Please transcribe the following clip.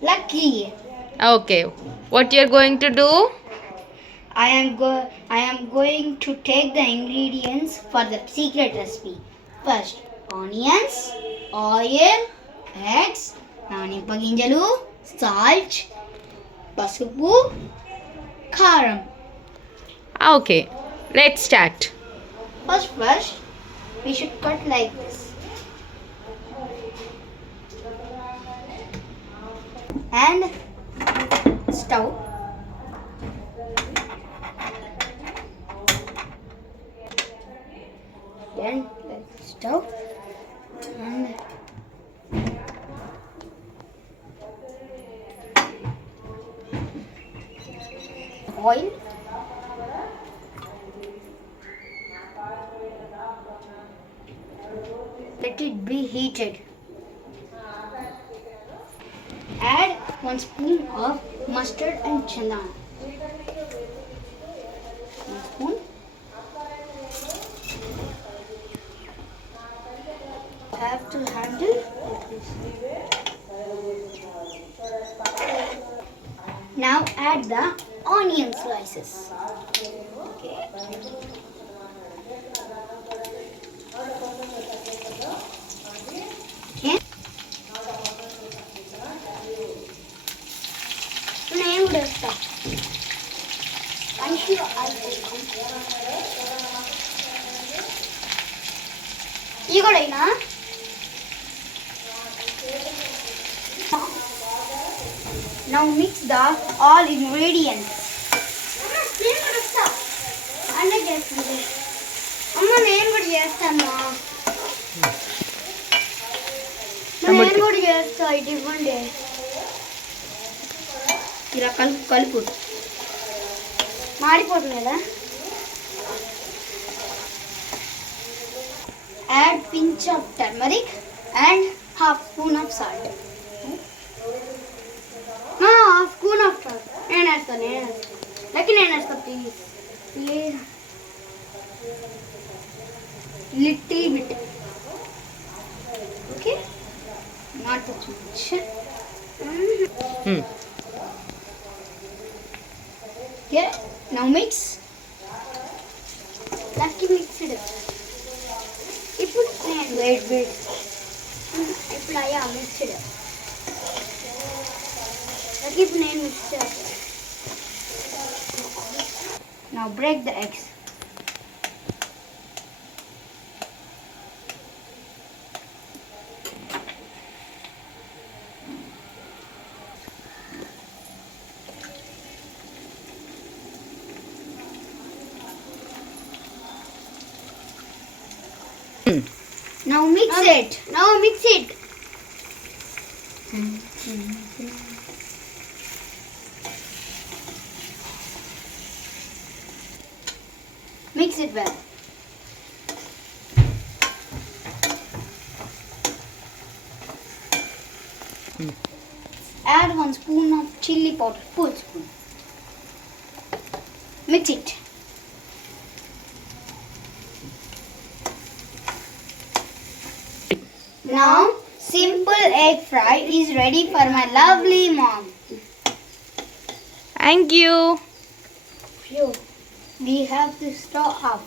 Lucky. Okay. What you're going to do? I am going to take the ingredients for the secret recipe. First, onions, oil, eggs, నానింప గింజలు, salt, పసుపు, కారం. Okay. Let's start. First, we should cut like this. And stove. Then like stove and oil. Let it be heated. Add 1 spoon of mustard and chandana. 1 spoon. Have to handle like this. Now add the onion slices. Okay. నేను కూడా వేస్తా. Anshu, ఇది కూడా అయినా Now mix the all ingredients. అన్నీ చేస్తుంది అమ్మ. నేను కూడా చేస్తాను. నేను కూడా చేస్తా. ఇది ఇవ్వండి. ఇలా కలుపు మాడిపోతుంది కదా. Add pinch of turmeric and half spoon of salt. Half spoon of salt. నేను వేస్తాను. Please. Little bit. Okay? Not too much. Okay, now mix. Lucky mix it. ఇప్పుడు నేను wait. ఇప్పుడు అయ్యా mix it. Lucky ఇప్పుడు నేను mix చేస్తాను. Now break the eggs. Now mix it. Mix it well. Add 1 spoon of chili powder, full spoon. Mix it. Now, simple egg fry is ready for my lovely mom. Thank you. Phew. We have to stove off.